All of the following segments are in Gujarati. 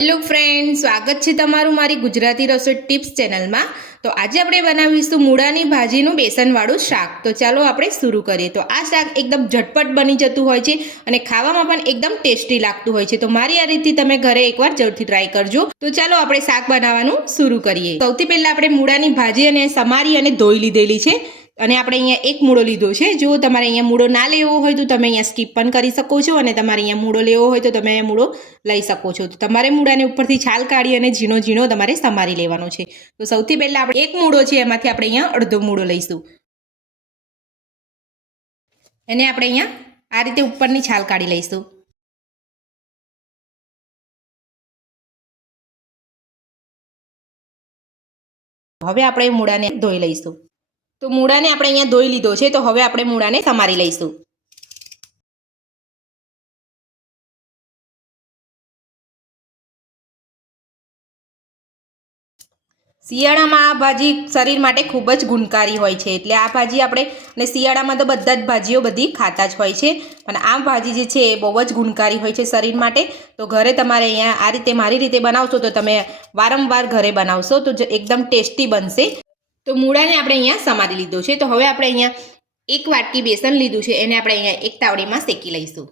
હેલો ફ્રેન્ડ, સ્વાગત છે તમારું મારી ગુજરાતી રસોઈ ટિપ્સ ચેનલમાં। તો આજે આપણે બનાવીશું મૂળાની ભાજીનું બેસનવાળું શાક। તો ચાલો આપણે શરૂ કરીએ। તો આ શાક એકદમ ઝટપટ બની જતું હોય છે અને ખાવામાં પણ એકદમ ટેસ્ટી લાગતું હોય છે। તો મારી આ રીતથી તમે ઘરે એકવાર જરૂરથી ટ્રાય કરજો। તો ચાલો આપણે શાક બનાવવાનું શરૂ કરીએ। સૌથી પહેલાં આપણે મૂળાની ભાજી અને સમારી અને ધોઈ લીધેલી છે અને આપણે અહીંયા એક મૂળો લીધો છે। જો તમારે અહીંયા મૂળો ના લેવો હોય તો તમે અહીંયા સ્કીપ પણ કરી શકો છો અને તમારે અહીંયા મૂળો લેવો હોય તો તમે મૂળો લઈ શકો છો। તો તમારે મૂળાને ઉપરથી છાલ કાઢી અને ઝીણો ઝીણો તમારે સમારી લેવાનો છે। તો સૌથી પહેલાં આપણે એક મૂળો છે એમાંથી આપણે અહીંયા અડધો મૂળો લઈશું। એને આપણે અહીંયા આ રીતે ઉપરની છાલ કાઢી લઈશું। હવે આપણે મૂળાને ધોઈ લઈશું। તો મૂળાને આપણે અહીંયા ધોઈ લીધો છે। તો હવે આપણે મૂળાને સમારી લઈશું। શિયાળામાં આ ભાજી શરીર માટે ખૂબ જ ગુણકારી હોય છે, એટલે આ ભાજી આપણે અને શિયાળામાં તો બધા જ ભાજીઓ બધી ખાતા જ હોય છે, પણ આ ભાજી જે છે એ બહુ જ ગુણકારી હોય છે શરીર માટે। તો ઘરે તમારે અહીંયા આ રીતે મારી રીતે બનાવશો તો તમે વારંવાર ઘરે બનાવશો તો એકદમ ટેસ્ટી બનશે। તો મૂળાને આપણે અહીંયા સમારી લીધો છે। તો હવે આપણે અહીંયા એક વાટકી બેસન લીધું છે, એને આપણે અહીંયા એક તાવડીમાં શેકી લઈશું।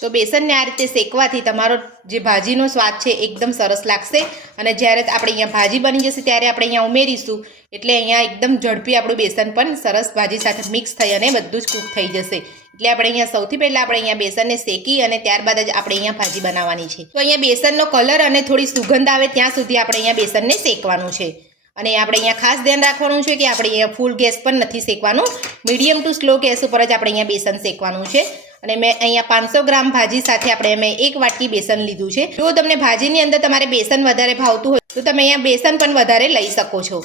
તો બેસનને આ રીતે શેકવાથી તમારો જે ભાજીનો સ્વાદ છે એકદમ સરસ લાગશે અને જ્યારે આપણે અહીંયા ભાજી બની જશે ત્યારે આપણે અહીંયા ઉમેરીશું એટલે અહીંયા એકદમ ઝડપી આપણું બેસન પણ સરસ ભાજી સાથે મિક્સ થઈ અને બધું જ કૂક થઈ જશે। એટલે આપણે અહીંયા સૌથી પહેલાં આપણે અહીંયા બેસનને શેકી અને ત્યારબાદ જ આપણે અહીંયા ભાજી બનાવવાની છે। તો અહીંયા બેસનનો કલર અને થોડી સુગંધ આવે ત્યાં સુધી આપણે અહીંયા બેસનને શેકવાનું છે અને આપણે અહીંયા ખાસ ધ્યાન રાખવાનું છે કે આપણે અહીંયા ફૂલ ગેસ પર નથી શેકવાનું, મીડિયમ ટુ સ્લો ગેસ ઉપર જ આપણે અહીંયા બેસન શેકવાનું છે। અને મેં અહીંયા 500 ગ્રામ ભાજી સાથે આપણે મેં એક વાટકી બેસન લીધું છે। જો તમને ભાજીની અંદર તમારે બેસન વધારે ભાવતું હોય તો તમે અહીંયા બેસન પણ વધારે લઈ શકો છો।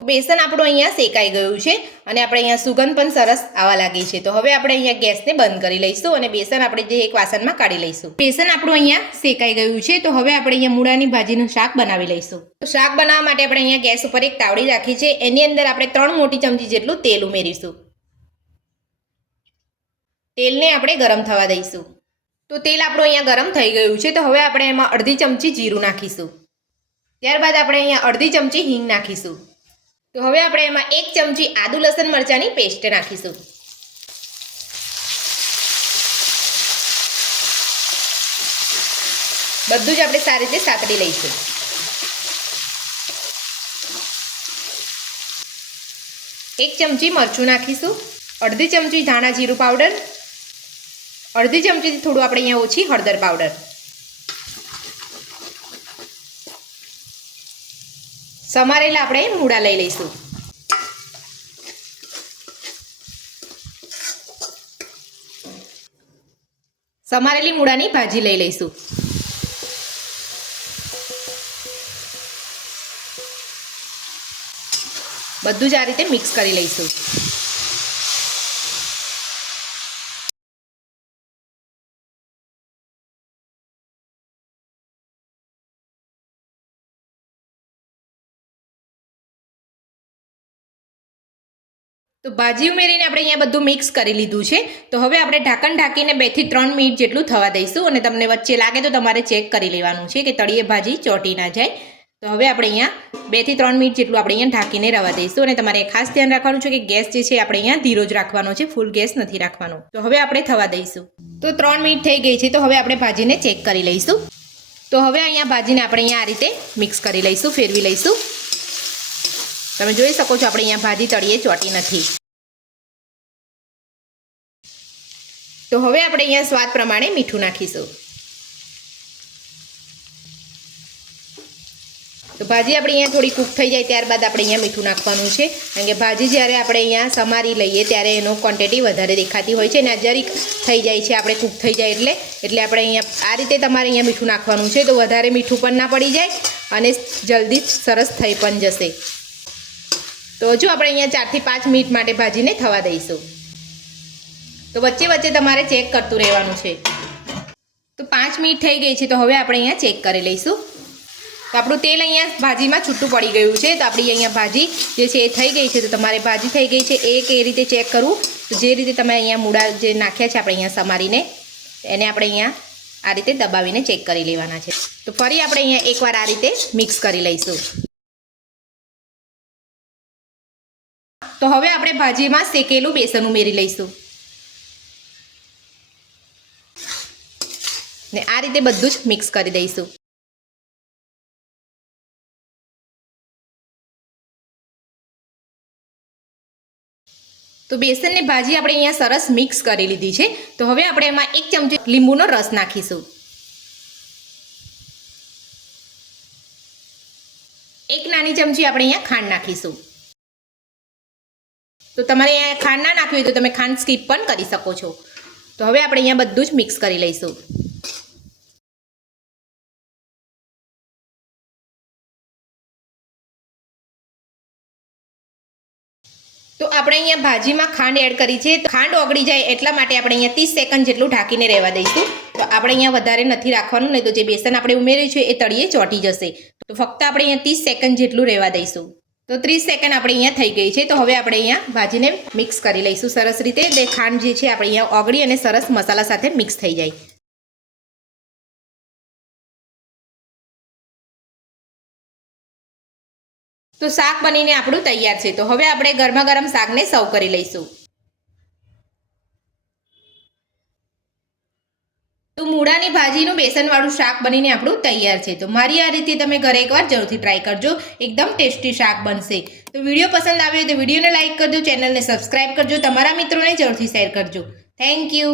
બેસન આપણું અહીંયા શેકાઈ ગયું છે અને આપણે અહીંયા સુગંધ પણ સરસ આવવા લાગી છે। તો હવે આપણે અહીંયા ગેસને બંધ કરી લઈશું અને બેસન આપણે જે એક વાસણમાં કાઢી લઈશું। બેસન આપણું અહીંયા શેકાઈ ગયું છે। તો હવે આપણે અહીંયા મૂળાની ભાજીનું શાક બનાવી લઈશું। તો શાક બનાવવા માટે આપણે અહીંયા ગેસ ઉપર એક તાવડી રાખી છે, એની અંદર આપણે 3 મોટી ચમચી જેટલું તેલ ઉમેરીશું। તેલને આપણે ગરમ થવા દઈશું। તો તેલ આપણું અહીંયા ગરમ થઈ ગયું છે। તો હવે આપણે એમાં અડધી ચમચી જીરું નાખીશું। ત્યારબાદ આપણે અહીંયા અડધી ચમચી હિંગ નાખીશું। તો હવે આપણે એમાં 1 ચમચી આદુ લસણ મરચાંની પેસ્ટ નાખીશું। બધું જ આપણે સારી રીતે સાતળી લઈશું। એક ચમચી મરચું નાખીશું, અડધી ચમચી ધાણા જીરું પાવડર, અડધી ચમચીથી થોડું આપણે અહીંયા ઓછી હળદર પાવડર, સમારેલા આપણે મૂળા લઈ લઈશું। સમારેલી મૂળાની ભાજી લઈ લઈશું। બધું જ આ રીતે મિક્સ કરી લઈશું। તો ભાજી ઉમેરીને આપણે અહીંયા બધું મિક્સ કરી લીધું છે। તો હવે આપણે ઢાંકણ ઢાંકીને 2 થી 3 મિનિટ જેટલું થવા દઈશું અને તમને વચ્ચે લાગે તો તમારે ચેક કરી લેવાનું છે કે તળિયે ભાજી ચોંટી ના જાય। તો હવે આપણે અહીંયા 2 થી 3 મિનિટ જેટલું આપણે અહીંયા ઢાંકીને રવા દઈશું અને તમારે ખાસ ધ્યાન રાખવાનું છે કે ગેસ જે છે આપણે અહીંયા ધીરો જ રાખવાનો છે, ફૂલ ગેસ નથી રાખવાનો। તો હવે આપણે થવા દઈશું। તો 3 મિનિટ થઈ ગઈ છે। તો હવે આપણે ભાજીને ચેક કરી લઈશું। તો હવે અહીંયા ભાજીને આપણે અહીંયા આ રીતે મિક્સ કરી લઈશું, ફેરવી લઈશું। તમે જોઈ શકો છો આપણે અહીંયા ભાજી તળિયે ચોંટી નથી। તો હવે આપણે અહીંયા સ્વાદ પ્રમાણે મીઠું નાખીશું। તો ભાજી આપણે અહીંયા થોડી કૂક થઈ જાય ત્યારબાદ આપણે અહીંયા મીઠું નાખવાનું છે, કારણ કે ભાજી જ્યારે આપણે અહીંયા સમારી લઈએ ત્યારે એનો ક્વોન્ટિટી વધારે દેખાતી હોય છે અને આ જરીક થઈ જાય છે આપણે કૂક થઈ જાય એટલે આપણે અહીંયા આ રીતે તમારે અહીંયા મીઠું નાખવાનું છે, તો વધારે મીઠું પણ ના પડી જાય અને જલ્દી સરસ થઈ પણ જશે। તો હજુ આપણે અહીંયા 4 થી 5 મિનિટ માટે ભાજીને થવા દઈશું। તો વચ્ચે વચ્ચે તમારે ચેક કરતું રહેવાનું છે। તો 5 મિનિટ થઈ ગઈ છે। તો હવે આપણે અહીંયા ચેક કરી લઈશું। તો આપણું તેલ અહીંયા ભાજીમાં છૂટું પડી ગયું છે। તો આપણી અહીંયા ભાજી જે છે એ થઈ ગઈ છે। તો તમારે ભાજી થઈ ગઈ છે એ રીતે ચેક કરવું તો જે રીતે તમે અહીંયા મૂળા જે નાખ્યા છે આપણે અહીંયા સમારીને એને આપણે અહીંયા આ રીતે દબાવીને ચેક કરી લેવાના છે. તો ફરી આપણે અહીંયા એકવાર આ રીતે મિક્સ કરી લઈશું. તો હવે આપણે ભાજીમાં શેકેલું બેસન ઉમેરી લઈશું ને આ રીતે બધું જ મિક્સ કરી દઈશું. તો બેસનની ભાજી આપણે અહીંયા સરસ મિક્સ કરી લીધી છે. તો હવે આપણે એમાં 1 ચમચી લીંબુનો રસ નાખીશું. 1 નાની ચમચી આપણે અહીંયા ખાંડ નાખીશું. તો તમારે અહીંયા ખાંડ ના નાખવી હોય તો તમે ખાંડ સ્કીપ પણ કરી શકો છો. તો હવે આપણે અહીંયા બધું જ મિક્સ કરી લઈશું. તો આપણે અહીંયા ભાજીમાં ખાંડ એડ કરી છે. તો ખાંડ ઓગળી જાય એટલા માટે આપણે અહીંયા 30 સેકન્ડ જેટલું ઢાંકીને રહેવા દઈશું. તો આપણે અહીંયા વધારે નથી રાખવાનું, નહીં તો જે બેસન આપણે ઉમેર્યું છે એ તળિયે ચોંટી જશે. તો ફક્ત આપણે અહીંયા 30 સેકન્ડ જેટલું રહેવા દઈશું. તો 30 સેકન્ડ આપણે અહીંયા થઈ ગઈ છે. તો હવે આપણે અહીંયા ભાજીને મિક્સ કરી લઈશું સરસ રીતે. એટલે ખાંડ જે છે આપણે અહીંયા ઓગળી અને સરસ મસાલા સાથે મિક્સ થઈ જાય. તો શાક બનીને આપણું તૈયાર છે. તો હવે આપણે ગરમા ગરમ શાકને સર્વ કરી લઈશું. તો મૂળાની ભાજીનું બેસનવાળું શાક બનીને આપણું તૈયાર છે. તો મારી આ રીતે તમે ઘરે એકવાર જરૂરથી ટ્રાય કરજો, એકદમ ટેસ્ટી શાક બનશે. તો વિડીયો પસંદ આવ્યો તો વિડીયોને લાઇક કરજો, ચેનલને સબસ્ક્રાઇબ કરજો, તમારા મિત્રોને જરૂરથી શેર કરજો. Thank you.